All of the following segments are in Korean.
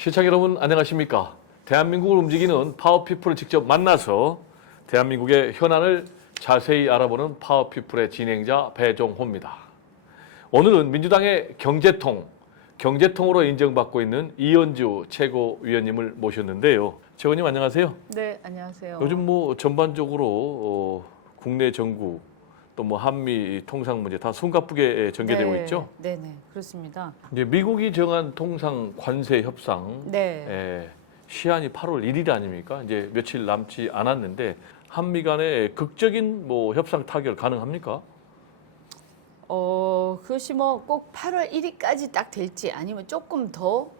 시청자 여러분 안녕하십니까? 대한민국을 움직이는 파워피플을 직접 만나서 대한민국의 현안을 자세히 알아보는 파워피플의 진행자 배종호입니다. 오늘은 민주당의 경제통으로 인정받고 있는 이현주 최고위원님을 모셨는데요. 최고님 안녕하세요. 네, 안녕하세요. 요즘 전반적으로 국내 정구 또 한미 통상 문제 다 숨가쁘게 전개되고 있죠? 네, 그렇습니다. 이제 미국이 정한 통상 관세 협상 시한이 8월 1일 아닙니까? 이제 며칠 남지 않았는데 한미 간의 극적인 협상 타결 가능합니까? 그것이 꼭 8월 1일까지 딱 될지 아니면 조금 더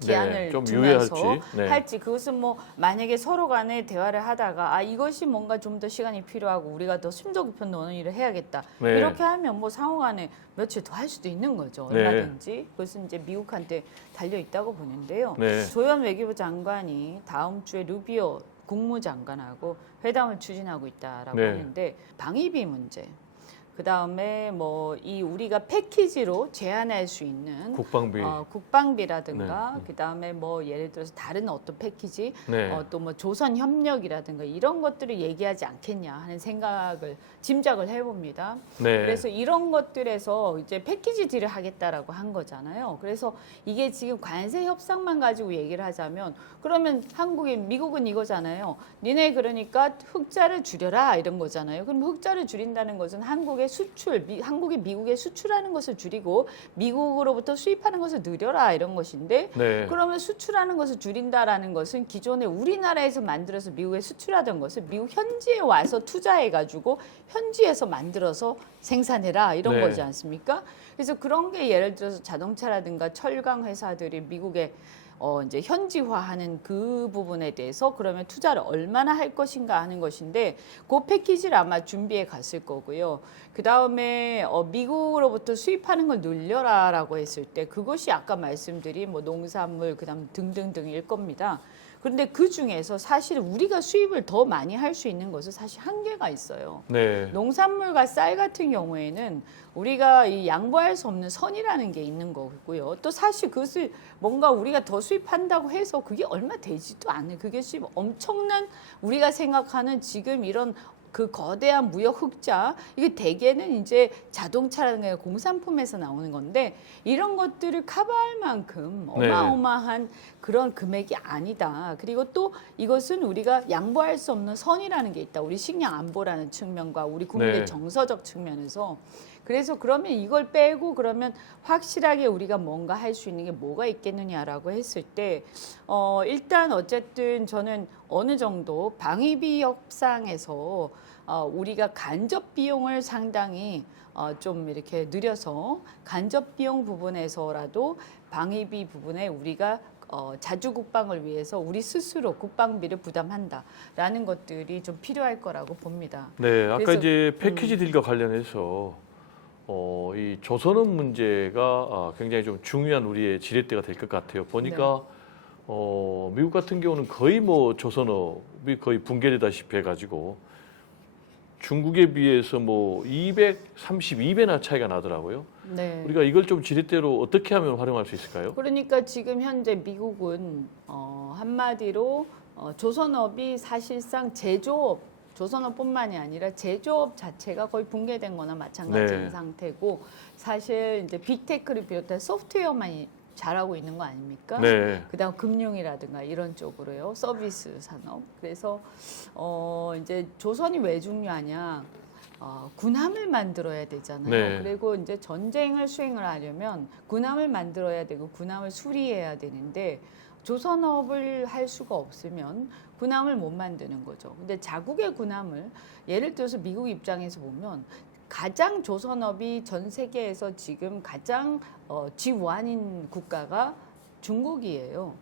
기한을 좀 두면서 유예할지. 할지 그것은 만약에 서로 간에 대화를 하다가 이것이 뭔가 좀 더 시간이 필요하고 우리가 더 심도 깊은 논의를 해야겠다. 네. 이렇게 하면 상호 간에 며칠 더 할 수도 있는 거죠. 얼마든지. 그것은 이제 미국한테 달려 있다고 보는데요. 네. 조현 외교부 장관이 다음 주에 루비오 국무장관하고 회담을 추진하고 있다라고 네. 하는데 방위비 문제 그다음에 이 우리가 패키지로 제한할 수 있는 국방비. 국방비라든가 그다음에 예를 들어서 다른 어떤 패키지 또 조선 협력이라든가 이런 것들을 얘기하지 않겠냐 하는 짐작을 해봅니다. 네. 그래서 이런 것들에서 이제 패키지 딜을 하겠다라고 한 거잖아요. 그래서 이게 지금 관세 협상만 가지고 얘기를 하자면 그러면 미국은 이거잖아요. 니네 그러니까 흑자를 줄여라 이런 거잖아요. 그럼 흑자를 줄인다는 것은 한국이 미국에 수출하는 것을 줄이고 미국으로부터 수입하는 것을 늘려라 이런 것인데 그러면 수출하는 것을 줄인다라는 것은 기존에 우리나라에서 만들어서 미국에 수출하던 것을 미국 현지에 와서 투자해가지고 현지에서 만들어서 생산해라 이런 거지 않습니까? 그래서 그런 게 예를 들어서 자동차라든가 철강 회사들이 미국에 이제 현지화하는 그 부분에 대해서 그러면 투자를 얼마나 할 것인가 하는 것인데 그 패키지를 아마 준비해 갔을 거고요. 그 다음에 미국으로부터 수입하는 걸 늘려라라고 했을 때 그것이 아까 말씀드린 농산물 그다음 등등등일 겁니다. 그런데 그 중에서 사실 우리가 수입을 더 많이 할 수 있는 것은 사실 한계가 있어요. 네. 농산물과 쌀 같은 경우에는 우리가 양보할 수 없는 선이라는 게 있는 거고요. 또 사실 그것을 뭔가 우리가 더 수입한다고 해서 그게 얼마 되지도 않아요. 그게 엄청난 우리가 생각하는 지금 이런 그 거대한 무역 흑자 이게 대개는 이제 자동차라는 공산품에서 나오는 건데 이런 것들을 커버할 만큼 어마어마한 그런 금액이 아니다. 그리고 또 이것은 우리가 양보할 수 없는 선이라는 게 있다. 우리 식량 안보라는 측면과 우리 국민의 정서적 측면에서 그래서 그러면 이걸 빼고 그러면 확실하게 우리가 뭔가 할 수 있는 게 뭐가 있겠느냐라고 했을 때 일단 어쨌든 저는 어느 정도 방위비 협상에서 우리가 간접 비용을 상당히 좀 이렇게 늘려서 간접 비용 부분에서라도 방위비 부분에 우리가 자주 국방을 위해서 우리 스스로 국방비를 부담한다라는 것들이 좀 필요할 거라고 봅니다. 네, 아까 그래서, 이제 패키지 딜과 관련해서 이 조선업 문제가 굉장히 좀 중요한 우리의 지렛대가 될 것 같아요. 보니까 미국 같은 경우는 거의 조선업이 거의 붕괴되다시피 해가지고 중국에 비해서 232배나 차이가 나더라고요. 네. 우리가 이걸 좀 지렛대로 어떻게 하면 활용할 수 있을까요? 그러니까 지금 현재 미국은 한마디로 조선업이 사실상 조선업뿐만이 아니라 제조업 자체가 거의 붕괴된 거나 마찬가지인 상태고 사실 이제 빅테크를 비롯한 소프트웨어만 잘하고 있는 거 아닙니까? 그다음 금융이라든가 이런 쪽으로요. 서비스 산업. 그래서 이제 조선이 왜 중요하냐? 군함을 만들어야 되잖아요. 그리고 이제 전쟁을 수행을 하려면 군함을 만들어야 되고 군함을 수리해야 되는데 조선업을 할 수가 없으면 군함을 못 만드는 거죠. 근데 자국의 군함을 예를 들어서 미국 입장에서 보면 가장 조선업이 전 세계에서 지금 가장 G1인 국가가 중국이에요.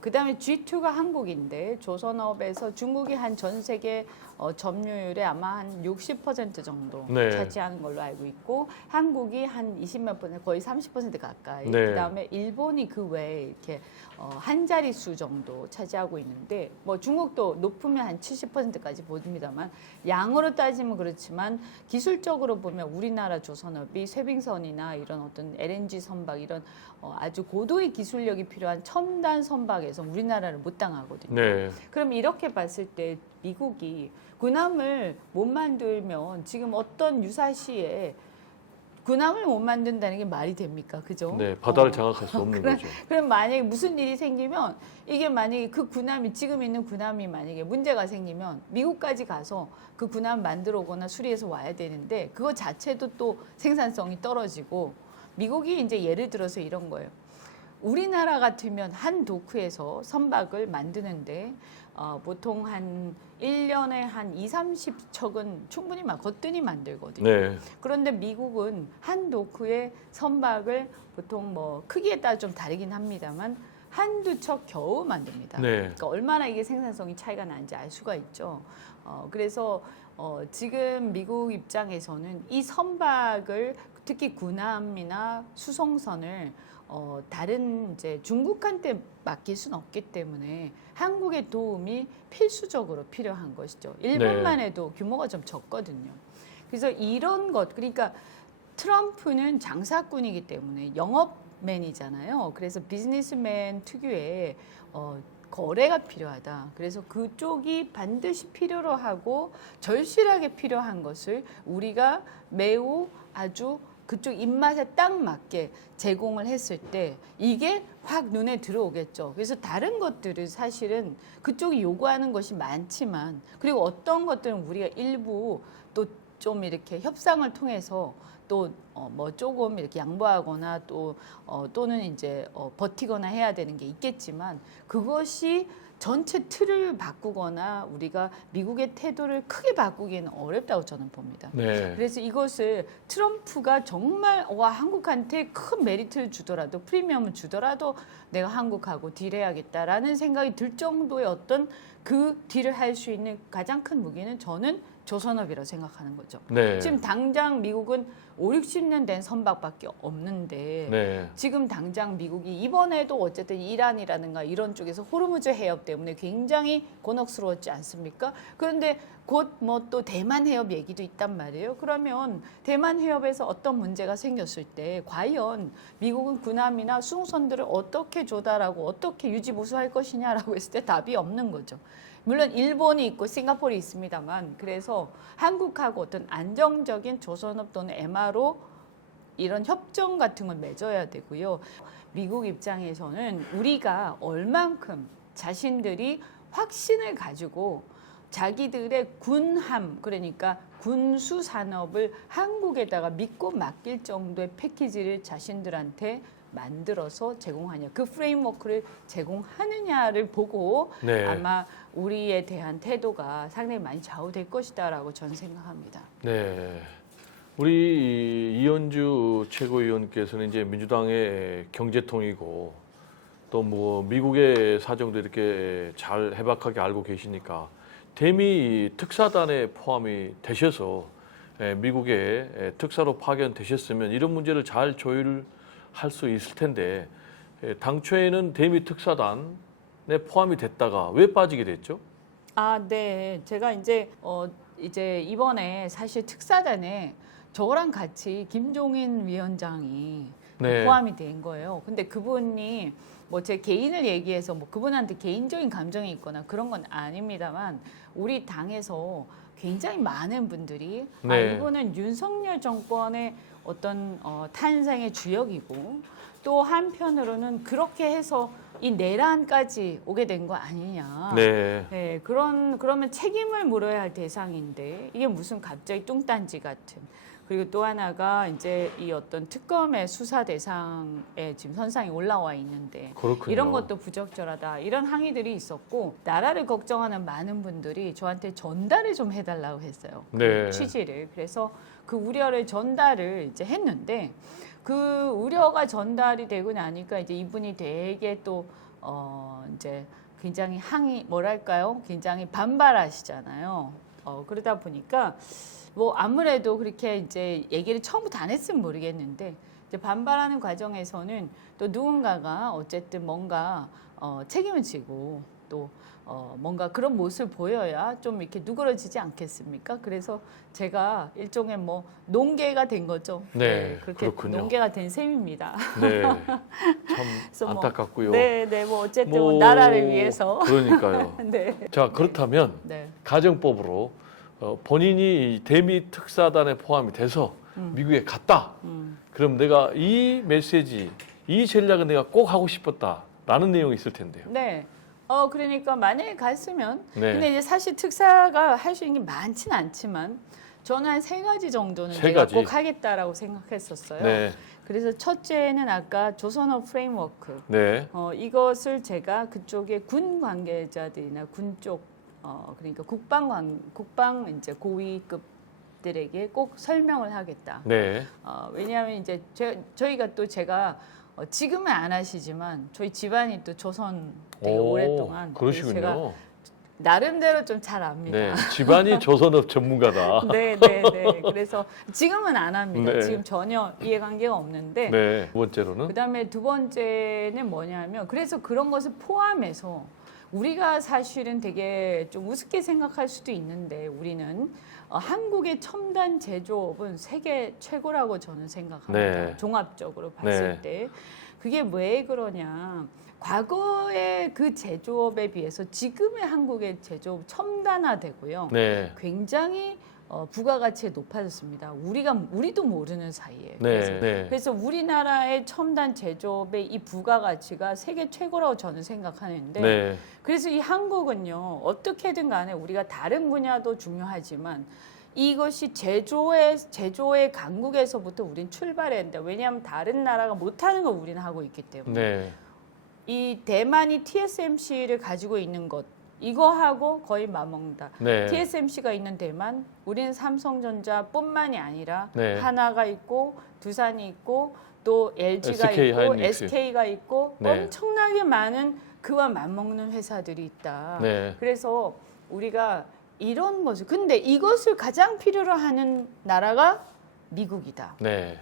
그다음에 G2가 한국인데 조선업에서 중국이 한 전 세계 점유율의 아마 한 60% 정도 네. 차지하는 걸로 알고 있고 한국이 한 20몇 %, 거의 30% 가까이. 네. 그다음에 일본이 그 외에 이렇게 한 자릿수 정도 차지하고 있는데 뭐 중국도 높으면 한 70%까지 보입니다만 양으로 따지면 그렇지만 기술적으로 보면 우리나라 조선업이 쇠빙선이나 이런 어떤 LNG 선박 이런 아주 고도의 기술력이 필요한 첨단 선박에서 우리나라를 못 당하거든요. 네. 그럼 이렇게 봤을 때 미국이 군함을 못 만들면 지금 어떤 유사시에 군함을 못 만든다는 게 말이 됩니까? 그죠? 네, 바다를 장악할 수 없는 거죠. 그럼 만약에 무슨 일이 생기면 이게 만약에 그 군함이 지금 있는 군함이 만약에 문제가 생기면 미국까지 가서 그 군함 만들어 오거나 수리해서 와야 되는데 그거 자체도 또 생산성이 떨어지고 미국이 이제 예를 들어서 이런 거예요. 우리나라 같으면 한 도크에서 선박을 만드는데 보통 한 1년에 한 30척은 충분히 거뜬히 만들거든요. 네. 그런데 미국은 한 도크의 선박을 보통 뭐 크기에 따라 좀 다르긴 합니다만 한두 척 겨우 만듭니다. 네. 그러니까 얼마나 이게 생산성이 차이가 나는지 알 수가 있죠. 그래서 지금 미국 입장에서는 이 선박을 특히 군함이나 수송선을 다른 이제 중국한테 맡길 수는 없기 때문에 한국의 도움이 필수적으로 필요한 것이죠. 일본만 해도 규모가 좀 적거든요. 그래서 이런 것, 그러니까 트럼프는 장사꾼이기 때문에 영업맨이잖아요. 그래서 비즈니스맨 특유의 거래가 필요하다. 그래서 그쪽이 반드시 필요로 하고 절실하게 필요한 것을 우리가 매우 아주 그쪽 입맛에 딱 맞게 제공을 했을 때 이게 확 눈에 들어오겠죠. 그래서 다른 것들은 사실은 그쪽이 요구하는 것이 많지만 그리고 어떤 것들은 우리가 일부 또 좀 이렇게 협상을 통해서 또 뭐 조금 이렇게 양보하거나 또 또는 이제 버티거나 해야 되는 게 있겠지만 그것이 전체 틀을 바꾸거나 우리가 미국의 태도를 크게 바꾸기는 어렵다고 저는 봅니다. 네. 그래서 이것을 트럼프가 정말 한국한테 큰 메리트를 주더라도 프리미엄을 주더라도 내가 한국하고 딜해야겠다라는 생각이 들 정도의 어떤 그 딜을 할 수 있는 가장 큰 무기는 저는 조선업이라고 생각하는 거죠. 네. 지금 당장 미국은 5, 60년 된 선박밖에 없는데 네. 지금 당장 미국이 이번에도 어쨌든 이란이라든가 이런 쪽에서 호르무즈 해협 때문에 굉장히 곤혹스러웠지 않습니까? 그런데 곧 뭐 또 대만 해협 얘기도 있단 말이에요. 그러면 대만 해협에서 어떤 문제가 생겼을 때 과연 미국은 군함이나 수송선들을 어떻게 조달하고 어떻게 유지보수할 것이냐라고 했을 때 답이 없는 거죠. 물론 일본이 있고 싱가포르이 있습니다만 그래서 한국하고 어떤 안정적인 조선업 또는 MRO 이런 협정 같은 걸 맺어야 되고요. 미국 입장에서는 우리가 얼만큼 자신들이 확신을 가지고 자기들의 군함 그러니까 군수 산업을 한국에다가 믿고 맡길 정도의 패키지를 자신들한테 만들어서 제공하냐 그 프레임워크를 제공하느냐를 보고 네. 아마 우리에 대한 태도가 상당히 많이 좌우될 것이다라고 저는 생각합니다. 네. 우리 이현주 최고위원께서는 이제 민주당의 경제통이고 또 뭐 미국의 사정도 이렇게 잘 해박하게 알고 계시니까 대미 특사단에 포함이 되셔서 미국에 특사로 파견되셨으면 이런 문제를 잘 조율할 수 있을 텐데 당초에는 대미 특사단에 포함이 됐다가 왜 빠지게 됐죠? 네. 제가 이제 이번에 사실 특사단에 저랑 같이 김종인 위원장이 네. 포함이 된 거예요. 근데 그분이 뭐 제 개인을 얘기해서 뭐 그분한테 개인적인 감정이 있거나 그런 건 아닙니다만 우리 당에서 굉장히 많은 분들이 네. 이거는 윤석열 정권의 어떤 탄생의 주역이고 또 한편으로는 그렇게 해서 이 내란까지 오게 된 거 아니냐. 네. 네, 그러면 책임을 물어야 할 대상인데 이게 무슨 갑자기 뚱딴지 같은. 그리고 또 하나가 이제 이 어떤 특검의 수사 대상에 지금 선상에 올라와 있는데 그렇군요. 이런 것도 부적절하다. 이런 항의들이 있었고 나라를 걱정하는 많은 분들이 저한테 전달을 좀 해달라고 했어요. 그 네. 취지를. 그래서 그 우려를 전달을 이제 했는데 그 우려가 전달이 되고 나니까 이제 이분이 되게 또 이제 굉장히 굉장히 반발하시잖아요. 그러다 보니까 뭐 아무래도 그렇게 이제 얘기를 처음부터 안 했으면 모르겠는데 이제 반발하는 과정에서는 또 누군가가 어쨌든 뭔가 책임을 지고 또 뭔가 그런 모습을 보여야 좀 이렇게 누그러지지 않겠습니까? 그래서 제가 일종의 뭐 농계가 된 거죠. 네, 그렇게 그렇군요. 농계가 된 셈입니다. 네, 그래서 참 안타깝고요. 네, 뭐 어쨌든 뭐, 나라를 위해서. 그러니까요. 네. 자, 그렇다면 네. 가정법으로 본인이 이 대미 특사단에 포함이 돼서 미국에 갔다. 그럼 내가 이 메시지, 이 전략은 내가 꼭 하고 싶었다라는 내용이 있을 텐데요. 네. 그러니까 만약에 갔으면 네. 근데 이제 사실 특사가 할 수 있는 게 많지는 않지만 저는 한 3가지 정도는 세 제가 가지. 꼭 하겠다라고 생각했었어요. 네, 그래서 첫째는 아까 조선어 프레임워크. 네, 이것을 제가 그쪽의 군 관계자들이나 군 쪽 그러니까 국방 이제 고위급들에게 꼭 설명을 하겠다. 네, 왜냐하면 이제 저희가 또 제가 지금은 안 하시지만 저희 집안이 또 조선 되게 오, 오랫동안 그래서 제가 그러시군요. 나름대로 좀 잘 압니다. 네, 집안이 조선업 전문가다. 네. 그래서 지금은 안 합니다. 네. 지금 전혀 이해관계가 없는데 네, 두 번째로는 그다음에 두 번째는 뭐냐면 그래서 그런 것을 포함해서 우리가 사실은 되게 좀 우습게 생각할 수도 있는데 우리는 한국의 첨단 제조업은 세계 최고라고 저는 생각합니다. 네. 종합적으로 봤을 네. 때 그게 왜 그러냐? 과거의 그 제조업에 비해서 지금의 한국의 제조업 첨단화되고요. 네, 굉장히 부가가치가 높아졌습니다. 우리도 모르는 사이에. 네, 네, 그래서 우리나라의 첨단 제조업의 이 부가가치가 세계 최고라고 저는 생각하는데 네, 그래서 이 한국은요 어떻게든 간에 우리가 다른 분야도 중요하지만 이것이 제조의 강국에서부터 우린 출발해야 된다. 왜냐하면 다른 나라가 못하는 걸 우리는 하고 있기 때문에 네, 이 대만이 TSMC를 가지고 있는 것 이거하고 거의 맞먹는다. 네, TSMC가 있는 대만, 우리는 삼성전자뿐만이 아니라 네. 하나가 있고 두산이 있고 또 LG가 SK 있고 하이닉스. SK가 있고 네. 엄청나게 많은 그와 맞먹는 회사들이 있다. 네, 그래서 우리가 이런 것을 근데 이것을 가장 필요로 하는 나라가 미국이다. 네,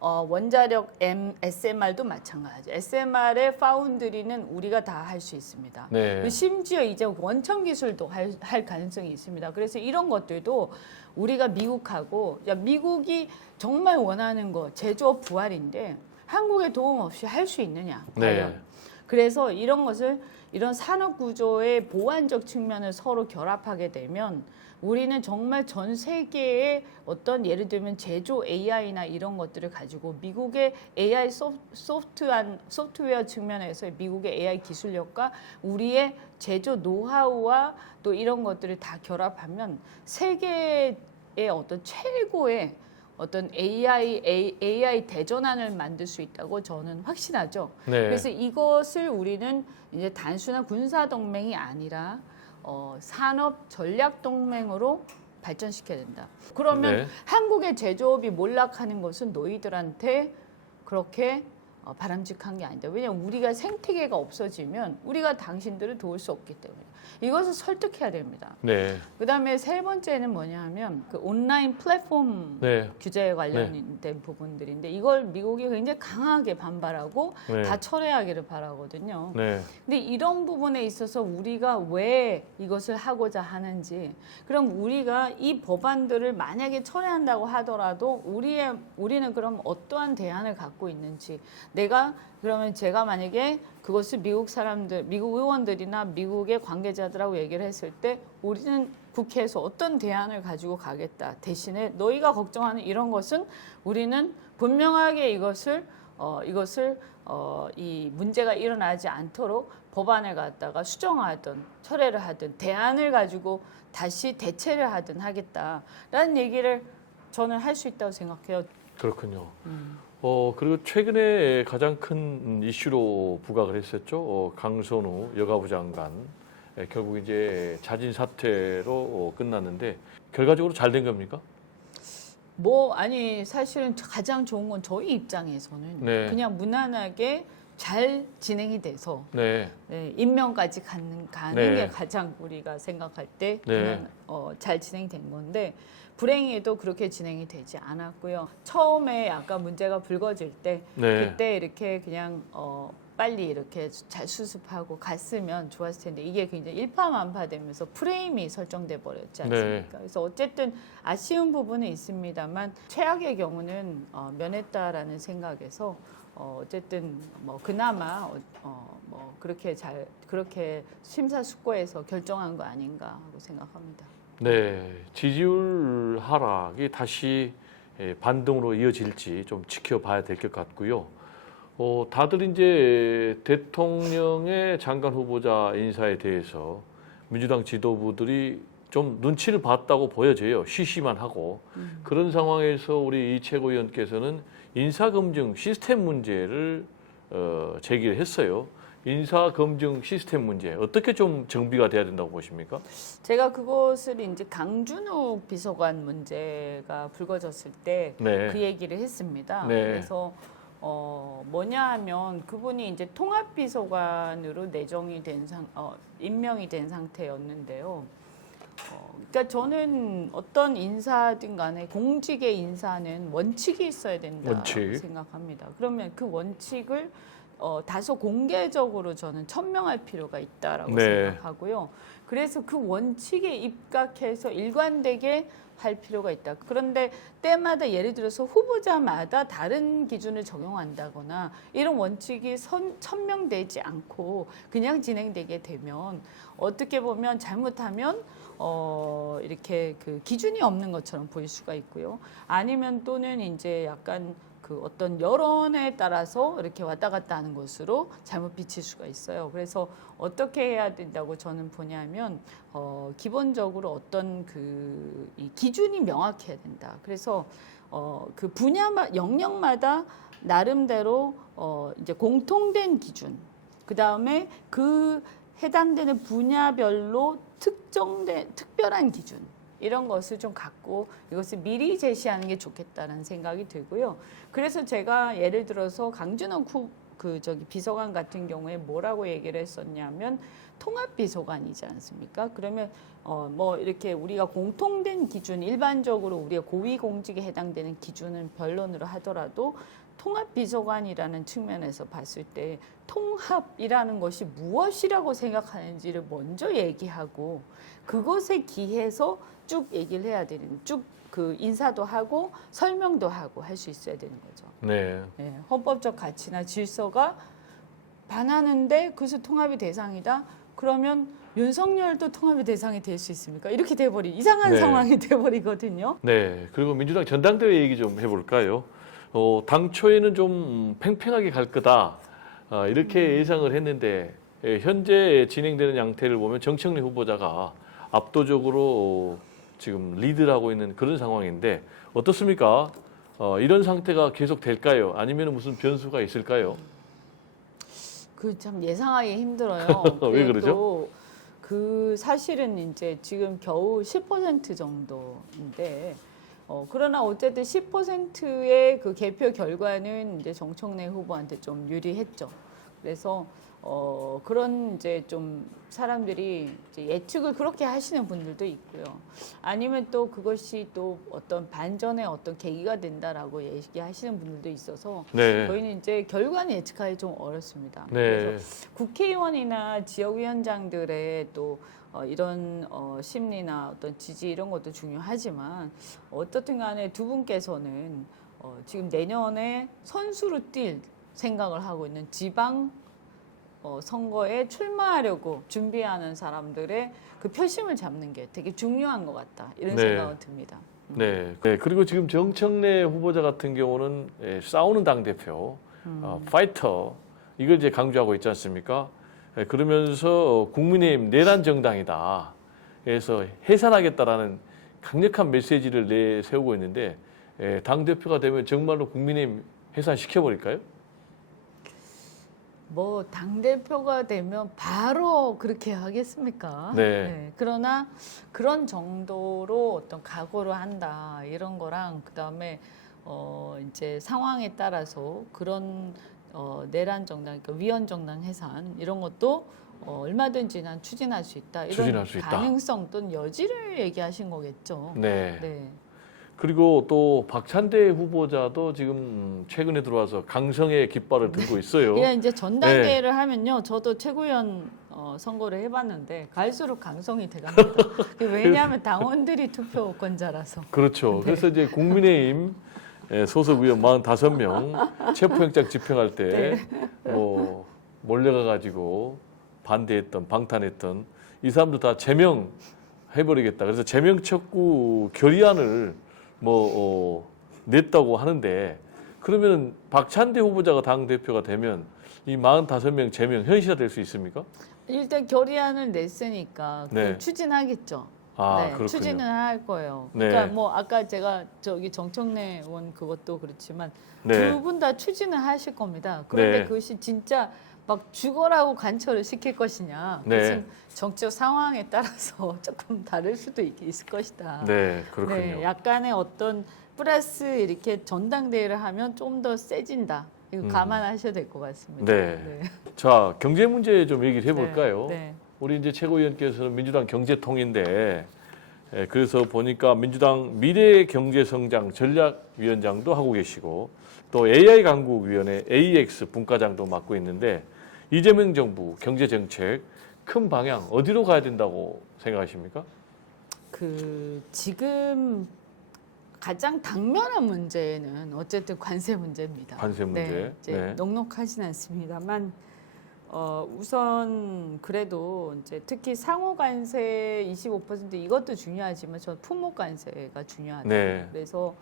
원자력 SMR도 마찬가지. SMR의 파운드리는 우리가 다 할 수 있습니다. 네. 심지어 이제 원천 기술도 할 가능성이 있습니다. 그래서 이런 것들도 우리가 미국하고 미국이 정말 원하는 거 제조업 부활인데 한국의 도움 없이 할 수 있느냐? 과연? 네. 그래서 이런 것을 이런 산업 구조의 보완적 측면을 서로 결합하게 되면 우리는 정말 전 세계의 어떤 예를 들면 제조 AI나 이런 것들을 가지고 미국의 AI 소프트웨어 측면에서 미국의 AI 기술력과 우리의 제조 노하우와 또 이런 것들을 다 결합하면 세계의 어떤 최고의 어떤 AI 대전환을 만들 수 있다고 저는 확신하죠. 네. 그래서 이것을 우리는 이제 단순한 군사 동맹이 아니라 산업 전략 동맹으로 발전시켜야 된다. 그러면 네. 한국의 제조업이 몰락하는 것은 너희들한테 그렇게 바람직한 게 아니다. 왜냐하면 우리가 생태계가 없어지면 우리가 당신들을 도울 수 없기 때문에 이것을 설득해야 됩니다. 네, 그다음에 세 번째는 뭐냐 하면 그 온라인 플랫폼 네, 규제에 관련된 부분들인데 이걸 미국이 굉장히 강하게 반발하고 네. 다 철회하기를 바라거든요. 네, 근데 이런 부분에 있어서 우리가 왜 이것을 하고자 하는지 그럼 우리가 이 법안들을 만약에 철회한다고 하더라도 우리는 그럼 어떠한 대안을 갖고 있는지 그러면 제가 만약에 그것을 미국 의원들이나 미국의 관계자들하고 얘기를 했을 때 우리는 국회에서 어떤 대안을 가지고 가겠다. 대신에 너희가 걱정하는 이런 것은 우리는 분명하게 이 문제가 일어나지 않도록 법안을 갖다가 수정하든 철회를 하든 대안을 가지고 다시 대체를 하든 하겠다라는 얘기를 저는 할 수 있다고 생각해요. 그렇군요. 그리고 최근에 가장 큰 이슈로 부각을 했었죠. 강선우 여가부 장관 결국 이제 자진 사퇴로 끝났는데 결과적으로 잘 된 겁니까? 사실은 가장 좋은 건 저희 입장에서는 네. 그냥 무난하게 잘 진행이 돼서 네. 네, 임명까지 가는 네. 게 가장 우리가 생각할 때 네. 잘 진행된 건데 불행히도 그렇게 진행이 되지 않았고요. 처음에 약간 문제가 불거질 때 네. 그때 이렇게 그냥 빨리 이렇게 잘 수습하고 갔으면 좋았을 텐데 이게 굉장히 일파만파되면서 프레임이 설정돼 버렸지 않습니까? 네. 그래서 어쨌든 아쉬운 부분은 있습니다만 최악의 경우는 면했다라는 생각에서 어쨌든 뭐 그나마 뭐 그렇게 심사숙고해서 결정한 거 아닌가 하고 생각합니다. 네, 지지율 하락이 다시 반등으로 이어질지 좀 지켜봐야 될 것 같고요. 다들 이제 대통령의 장관 후보자 인사에 대해서 민주당 지도부들이 좀 눈치를 봤다고 보여져요. 쉬쉬만 하고. 그런 상황에서 우리 이 최고위원께서는 인사검증 시스템 문제를 제기를 했어요. 인사검증 시스템 문제 어떻게 좀 정비가 돼야 된다고 보십니까? 제가 그것을 이제 강준욱 비서관 문제가 불거졌을 때 그 네. 얘기를 했습니다. 네. 그래서 뭐냐 하면 그분이 이제 통합비서관으로 임명이 된 상태였는데요. 그러니까 저는 어떤 인사든 간에 공직의 인사는 원칙이 있어야 된다고 원칙. 생각합니다. 그러면 그 원칙을 다소 공개적으로 저는 천명할 필요가 있다라고 네. 생각하고요. 그래서 그 원칙에 입각해서 일관되게 할 필요가 있다. 그런데 때마다 예를 들어서 후보자마다 다른 기준을 적용한다거나 이런 원칙이 천명되지 않고 그냥 진행되게 되면 어떻게 보면 잘못하면 이렇게 그 기준이 없는 것처럼 보일 수가 있고요. 아니면 또는 이제 약간 그 어떤 여론에 따라서 이렇게 왔다 갔다 하는 것으로 잘못 비칠 수가 있어요. 그래서 어떻게 해야 된다고 저는 보냐면 기본적으로 어떤 이 기준이 명확해야 된다. 그래서 그 영역마다 나름대로 이제 공통된 기준, 그 다음에 그 해당되는 분야별로 특별한 기준. 이런 것을 좀 갖고 이것을 미리 제시하는 게 좋겠다는 생각이 들고요. 그래서 제가 예를 들어서 강준호 비서관 같은 경우에 뭐라고 얘기를 했었냐면 통합비서관이지 않습니까? 그러면 뭐 이렇게 우리가 공통된 기준, 일반적으로 우리가 고위공직에 해당되는 기준은 변론으로 하더라도 통합비서관이라는 측면에서 봤을 때 통합이라는 것이 무엇이라고 생각하는지를 먼저 얘기하고 그것에 기해서 쭉 얘기를 해야 되는, 쭉 그 인사도 하고 설명도 하고 할 수 있어야 되는 거죠. 네. 네, 헌법적 가치나 질서가 반하는데 그것이 통합의 대상이다. 그러면 윤석열도 통합의 대상이 될 수 있습니까? 이렇게 이상한 네. 상황이 돼버리거든요. 네. 그리고 민주당 전당대회 얘기 좀 해볼까요? 당초에는 좀 팽팽하게 갈 거다. 이렇게 예상을 했는데 현재 진행되는 양태를 보면 정청래 후보자가 압도적으로 지금 리드를 하고 있는 그런 상황인데 어떻습니까? 이런 상태가 계속 될까요? 아니면 무슨 변수가 있을까요? 그 참 예상하기 힘들어요. 왜 그러죠? 또 그 사실은 이제 지금 겨우 10% 정도인데 그러나 어쨌든 10%의 그 개표 결과는 이제 정청래 후보한테 좀 유리했죠. 그래서 그런 이제 좀 사람들이 이제 예측을 그렇게 하시는 분들도 있고요. 아니면 또 그것이 또 어떤 반전의 어떤 계기가 된다라고 얘기하시는 분들도 있어서 네. 저희는 이제 결과는 예측하기 좀 어렵습니다. 네. 그래서 국회의원이나 지역위원장들의 또 이런 심리나 어떤 지지 이런 것도 중요하지만 어떻든 간에 두 분께서는 지금 내년에 선수로 뛸 생각을 하고 있는 지방 선거에 출마하려고 준비하는 사람들의 그 표심을 잡는 게 되게 중요한 것 같다. 이런 네. 생각은 듭니다. 네. 네. 그리고 지금 정청래 후보자 같은 경우는 싸우는 당대표, 파이터, 이걸 이제 강조하고 있지 않습니까? 그러면서 국민의힘 내란 정당이다. 그래서 해산하겠다라는 강력한 메시지를 내세우고 있는데 당대표가 되면 정말로 국민의힘 해산시켜버릴까요? 뭐 당대표가 되면 바로 그렇게 하겠습니까? 네. 그러나 그런 정도로 어떤 각오를 한다 이런 거랑 그다음에 이제 상황에 따라서 그런 내란 정당, 그러니까 위헌 정당 해산 이런 것도 얼마든지 난 추진할 수 있다. 이런 추진할 수 있다. 가능성 또는 여지를 얘기하신 거겠죠. 네. 네. 그리고 또 박찬대 후보자도 지금 최근에 들어와서 강성의 깃발을 들고 있어요. 그냥 이제 전당대회를 하면요, 저도 최고위원 선거를 해봤는데 갈수록 강성이 돼갑니다. 왜냐하면 당원들이 투표권자라서. 그렇죠. 그래서 이제 국민의힘 소속 의원 45명 체포영장 집행할 때 뭐 몰려가 가지고 반대했던 방탄했던 이 사람들 다 제명해버리겠다. 그래서 제명 척구 결의안을 냈다고 하는데 그러면 박찬대 후보자가 당 대표가 되면 이 45명 제명 현실화될 수 있습니까? 일단 결의안을 냈으니까 네. 추진하겠죠. 아, 네, 그렇군요. 추진은 할 거예요. 네. 그러니까 뭐 아까 제가 저기 정청래 의원 그것도 그렇지만 네. 두 분 다 추진을 하실 겁니다. 그런데 네. 그것이 진짜 막 죽어라고 관철을 시킬 것이냐, 네. 무슨 정치적 상황에 따라서 조금 다를 수도 있을 것이다. 네, 그렇군요. 네, 약간의 어떤 플러스 이렇게 전당대회를 하면 좀 더 세진다. 이거 감안하셔야 될 것 같습니다. 네. 자, 경제 문제 좀 얘기를 해볼까요? 네. 우리 이제 최고위원께서는 민주당 경제통인데 그래서 보니까 민주당 미래경제성장 전략위원장도 하고 계시고 또 AI 강국위원회 AX 분과장도 맡고 있는데 이재명 정부 경제정책 큰 방향 어디로 가야 된다고 생각하십니까? 지금 가장 당면한 문제는 어쨌든 관세 문제입니다. 관세 문제. 네, 이제 네. 넉넉하진 않습니다만 우선 그래도 이제 특히 상호 관세 25% 이것도 중요하지만 저 품목 관세가 중요하다. 네. 그래서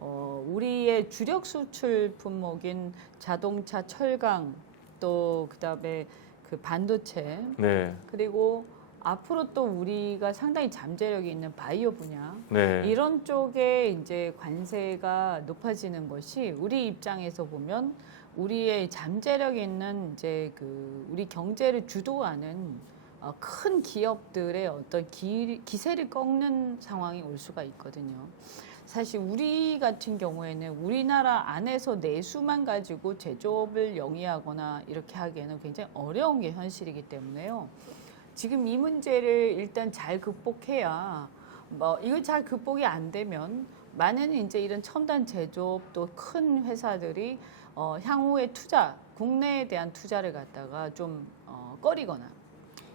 우리의 주력 수출 품목인 자동차, 철강 또 그다음에 그 반도체 네. 그리고 앞으로 또 우리가 상당히 잠재력이 있는 바이오 분야 네. 이런 쪽에 이제 관세가 높아지는 것이 우리 입장에서 보면 우리의 잠재력 있는 이제 우리 경제를 주도하는 큰 기업들의 어떤 기세를 꺾는 상황이 올 수가 있거든요. 사실 우리 같은 경우에는 우리나라 안에서 내수만 가지고 제조업을 영위하거나 이렇게 하기에는 굉장히 어려운 게 현실이기 때문에요. 지금 이 문제를 일단 잘 극복해야 이걸 잘 극복이 안 되면 많은 이제 이런 첨단 제조업 또 큰 회사들이 향후에 국내에 대한 투자를 갖다가 좀 꺼리거나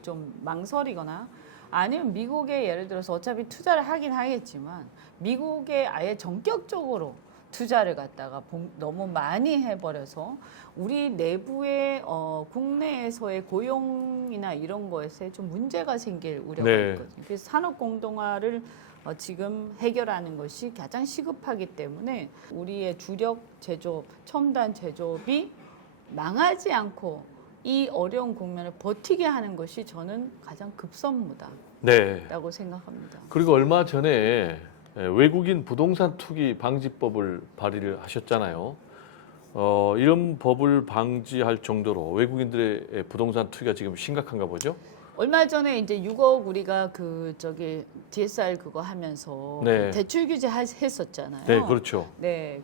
좀 망설이거나 아니면 미국에 예를 들어서 어차피 투자를 하긴 하겠지만 미국에 아예 전격적으로 투자를 갖다가 너무 많이 해버려서 우리 내부의 국내에서의 고용이나 이런 것에 좀 문제가 생길 우려가 네. 있거든요. 그래서 산업 공동화를 지금 해결하는 것이 가장 시급하기 때문에 우리의 주력 제조업, 첨단 제조업이 망하지 않고 이 어려운 국면을 버티게 하는 것이 저는 가장 급선무다라고 네. 생각합니다. 그리고 얼마 전에 외국인 부동산 투기 방지법을 발의를 하셨잖아요. 이런 법을 방지할 정도로 외국인들의 부동산 투기가 지금 심각한가 보죠? 얼마 전에 이제 6억 우리가 DSR 그거 하면서 네. 대출 규제 했었잖아요. 네, 그렇죠. 네,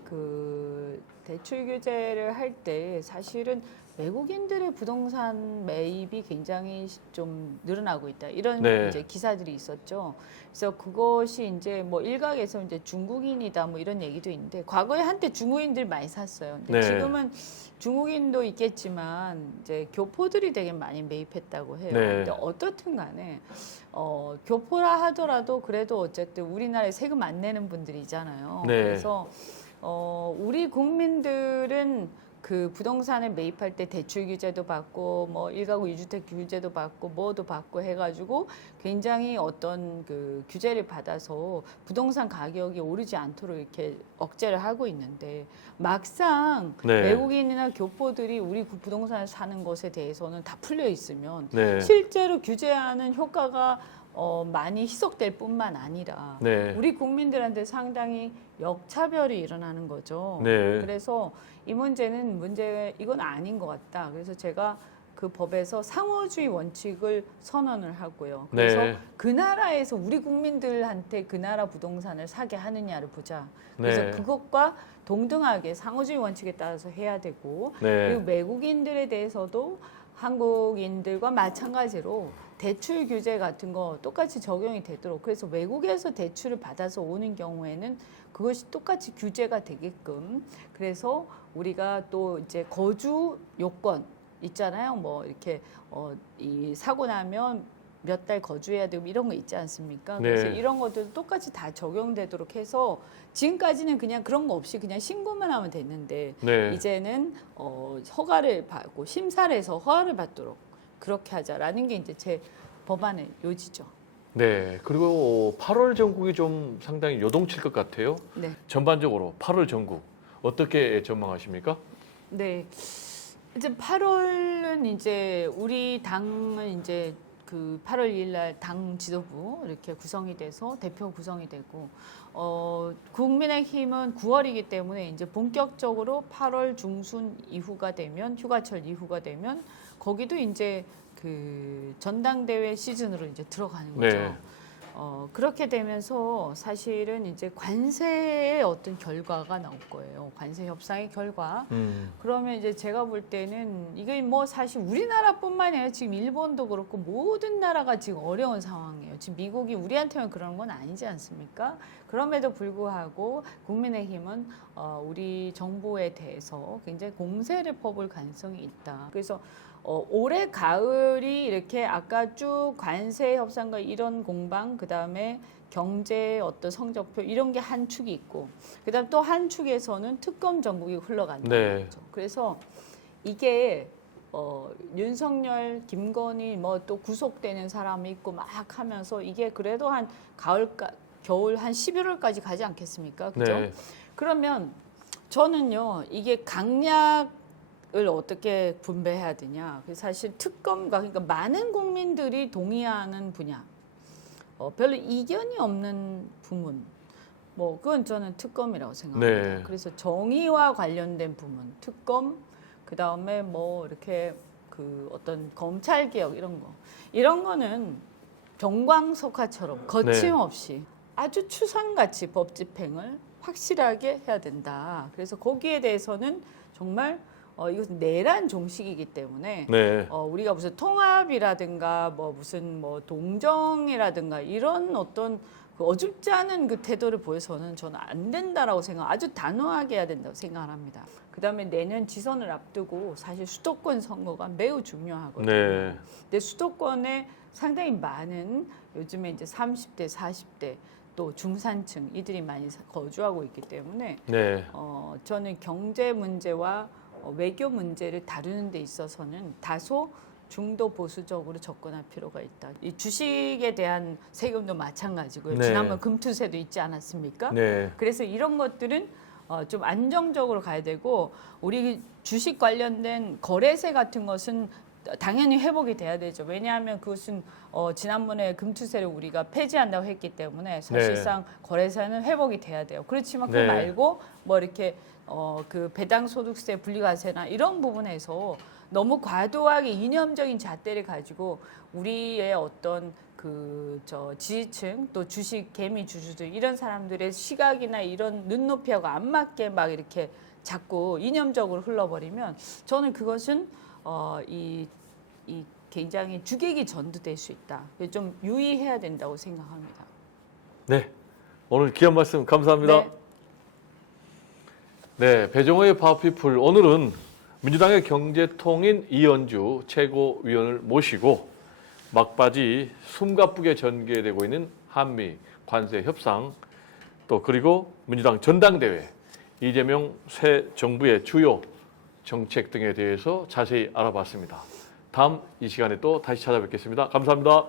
대출 규제를 할 때 사실은 외국인들의 부동산 매입이 굉장히 좀 늘어나고 있다. 이런 네. 이제 기사들이 있었죠. 그래서 그것이 이제 뭐 일각에서 이제 중국인이다 뭐 이런 얘기도 있는데 과거에 한때 중국인들 많이 샀어요. 근데 네. 지금은 중국인도 있겠지만 이제 교포들이 되게 많이 매입했다고 해요. 네. 근데 어떻든 간에 교포라 하더라도 그래도 어쨌든 우리나라에 세금 안 내는 분들이잖아요. 네. 그래서 우리 국민들은 부동산을 매입할 때 대출 규제도 받고 뭐 1가구 2주택 규제도 받고 뭐도 받고 해가지고 굉장히 어떤 규제를 받아서 부동산 가격이 오르지 않도록 이렇게 억제를 하고 있는데 막상 네. 외국인이나 교포들이 우리 부동산을 사는 것에 대해서는 다 풀려 있으면 네. 실제로 규제하는 효과가 많이 희석될 뿐만 아니라 네. 우리 국민들한테 상당히 역차별이 일어나는 거죠. 네. 그래서 이 문제는 이건 아닌 것 같다. 그래서 제가 그 법에서 상호주의 원칙을 선언을 하고요. 그래서 네. 그 나라에서 우리 국민들한테 그 나라 부동산을 사게 하느냐를 보자. 그래서 네. 그것과 동등하게 상호주의 원칙에 따라서 해야 되고 네. 그리고 외국인들에 대해서도 한국인들과 마찬가지로 대출 규제 같은 거 똑같이 적용이 되도록 그래서 외국에서 대출을 받아서 오는 경우에는 그것이 똑같이 규제가 되게끔 그래서 우리가 또 이제 거주 요건 있잖아요. 뭐 이렇게 이 사고 나면 몇 달 거주해야 되고 이런 거 있지 않습니까? 그래서 네. 이런 것들 똑같이 다 적용되도록 해서 지금까지는 그냥 그런 거 없이 그냥 신고만 하면 됐는데 네. 이제는 허가를 받고 심사를 해서 허가를 받도록 그렇게 하자라는 게 이제 제 법안의 요지죠. 네. 그리고 8월 전국이 좀 상당히 요동칠 것 같아요. 네. 전반적으로 8월 전국 어떻게 전망하십니까? 네. 이제 8월은 이제 우리 당은 이제 그 8월 2일 날 당 지도부 이렇게 구성이 돼서 대표 구성이 되고 국민의힘은 9월이기 때문에 이제 본격적으로 8월 중순 이후가 되면 휴가철 이후가 되면 거기도 이제 그 전당대회 시즌으로 이제 들어가는 거죠. 네. 그렇게 되면서 사실은 이제 관세의 어떤 결과가 나올 거예요. 관세 협상의 결과. 그러면 이제 제가 볼 때는 이게 뭐 사실 우리나라뿐만이 아니라 지금 일본도 그렇고 모든 나라가 지금 어려운 상황이에요. 지금 미국이 우리한테만 그런 건 아니지 않습니까? 그럼에도 불구하고 국민의힘은 우리 정부에 대해서 굉장히 공세를 퍼볼 가능성이 있다. 그래서 올해 가을이 이렇게 아까 쭉 관세 협상과 이런 공방, 그 다음에 경제 어떤 성적표 이런 게 한 축이 있고, 그 다음 또 한 축에서는 특검 전국이 흘러간다는 네. 거죠. 그래서 이게 윤석열, 김건희 뭐 또 구속되는 사람이 있고 막 하면서 이게 그래도 한 겨울 한 11월까지 가지 않겠습니까? 그죠? 네. 그러면 저는요, 이게 강약을 어떻게 분배해야 되냐. 사실 특검과 그러니까 많은 국민들이 동의하는 분야, 별로 이견이 없는 부문, 뭐 그건 저는 특검이라고 생각합니다. 네. 그래서 정의와 관련된 부문, 특검, 그 다음에 뭐 이렇게 그 어떤 검찰 개혁 이런 거는 정광석화처럼 거침없이 아주 추상같이 법 집행을 확실하게 해야 된다. 그래서 거기에 대해서는 정말 이것은 내란 종식이기 때문에 네. 우리가 무슨 통합이라든가 뭐 무슨 뭐 동정이라든가 이런 어떤 그 어줍지 않은 그 태도를 보여서는 저는 안 된다라고 아주 단호하게 해야 된다고 생각을 합니다. 그다음에 내년 지선을 앞두고 사실 수도권 선거가 매우 중요하거든요. 네. 근데 수도권에 상당히 많은 요즘에 이제 30대, 40대 또 중산층 이들이 많이 거주하고 있기 때문에 네. 저는 경제 문제와 외교 문제를 다루는 데 있어서는 다소 중도 보수적으로 접근할 필요가 있다. 이 주식에 대한 세금도 마찬가지고요. 네. 지난번 금투세도 있지 않았습니까? 네. 그래서 이런 것들은 좀 안정적으로 가야 되고 우리 주식 관련된 거래세 같은 것은 당연히 회복이 돼야 되죠. 왜냐하면 그것은 지난번에 금투세를 우리가 폐지한다고 했기 때문에 사실상 거래세는 회복이 돼야 돼요. 그렇지만 그거 네. 말고 뭐 이렇게 그 배당 소득세 분리과세나 이런 부분에서 너무 과도하게 이념적인 잣대를 가지고 우리의 어떤 지지층 또 주식 개미 주주들 이런 사람들의 시각이나 이런 눈높이하고 안 맞게 막 이렇게 자꾸 이념적으로 흘러버리면 저는 그것은 이 굉장히 주객이 전도될 수 있다. 좀 유의해야 된다고 생각합니다. 네. 오늘 귀한 말씀 감사합니다. 네, 배종호의 파워피플 오늘은 민주당의 경제통인 이현주 최고위원을 모시고 막바지 숨가쁘게 전개되고 있는 한미 관세 협상 또 그리고 민주당 전당대회 이재명 새 정부의 주요 정책 등에 대해서 자세히 알아봤습니다. 다음 이 시간에 또 다시 찾아뵙겠습니다. 감사합니다.